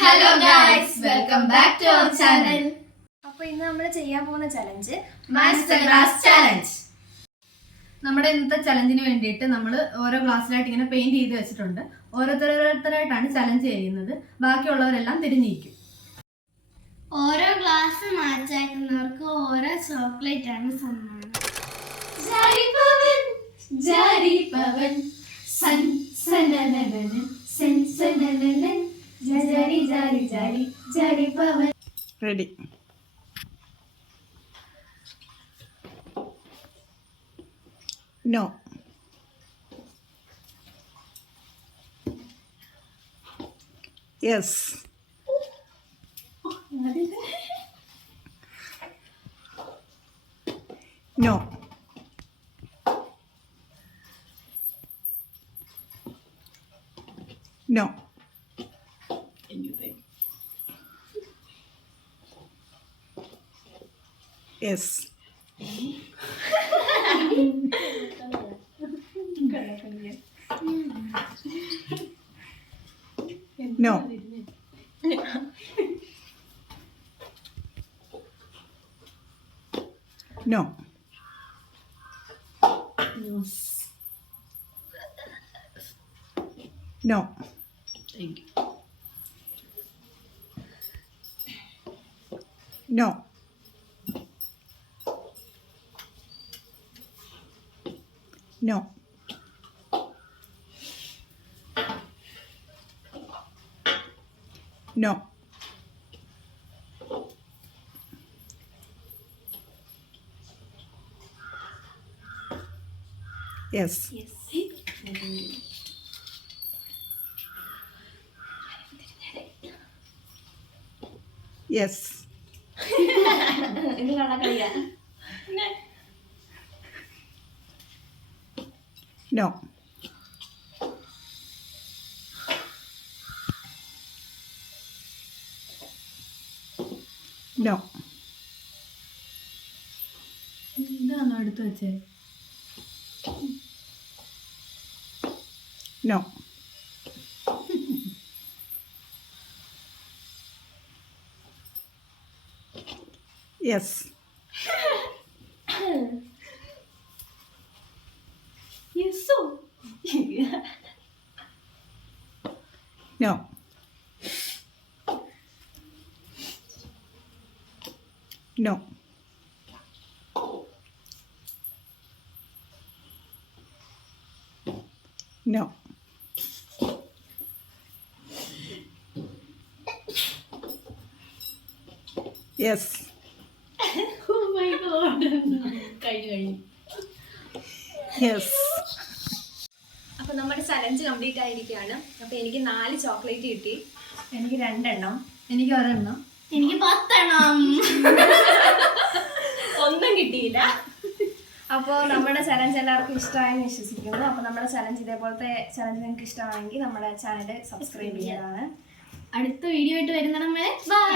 Hello guys, welcome back to our channel. അപ്പോൾ ഇന്ന് നമ്മൾ ചെയ്യാൻ പോകുന്ന ചലഞ്ച് മാസ്റ്റർ ഗ്ലാസ് ചലഞ്ച്. നമ്മുടെ ഇന്നത്തെ ചലഞ്ചിന് വേണ്ടിയിട്ട് നമ്മൾ ഓരോ ഗ്ലാസ്സിലായിട്ട് ഇങ്ങനെ പെയിന്റ് ചെയ്ത് വെച്ചിട്ടുണ്ട്. ഓരോരുത്തരായിട്ടാണ് ചലഞ്ച് ചെയ്യുന്നത്. ബാക്കിയുള്ളവരെല്ലാം തിരിഞ്ഞിരിക്കും. ഓരോ ഗ്ലാസ് മാച്ചാക്കുന്നവർക്ക് ഓരോ ചോക്ലേറ്റ് ആണ് സമ്മാനം. ജാരിപവൻ സൻ സനനനന സൻ സനനനൻ ജാരി ജാരി ജാരി ജാരിപവൻ. Ready. No. Yes. No. No. Yes. No. No. No. Thank you. No. No. No. Yes. Yes. No. No. ഇതാണോ എടുത്തു വെച്ചേ? No. Yes. Yesso. No. No. No. Yes. Oh my god. കഴിഞ്ഞു. Yes. അപ്പോൾ നമ്മുടെ ചലഞ്ച് കംപ്ലീറ്റ് ആയിരിക്കുകയാണ്. അപ്പോൾ എനിക്ക് 4 ചോക്ലേറ്റ് കിട്ടി. എനിക്ക് 2 എണ്ണം. എനിക്ക് ഒരെണ്ണം. എനിക്ക് 10 എണ്ണം. ഒന്നും കിട്ടിയില്ല. അപ്പോൾ നമ്മുടെ ചലഞ്ച് എല്ലാവർക്കും ഇഷ്ടമായെന്ന് വിശ്വസിക്കുന്നു. അപ്പോൾ നമ്മുടെ ചലഞ്ച് ഇതേപോലത്തെ ചലഞ്ച് നിങ്ങൾക്ക് ഇഷ്ടമാണെങ്കിൽ നമ്മുടെ ചാനൽ സബ്സ്ക്രൈബ് ചെയ്യാനാണ്. അടുത്ത വീഡിയോ ആയിട്ട് വരുന്നിടം വരെ ബൈ.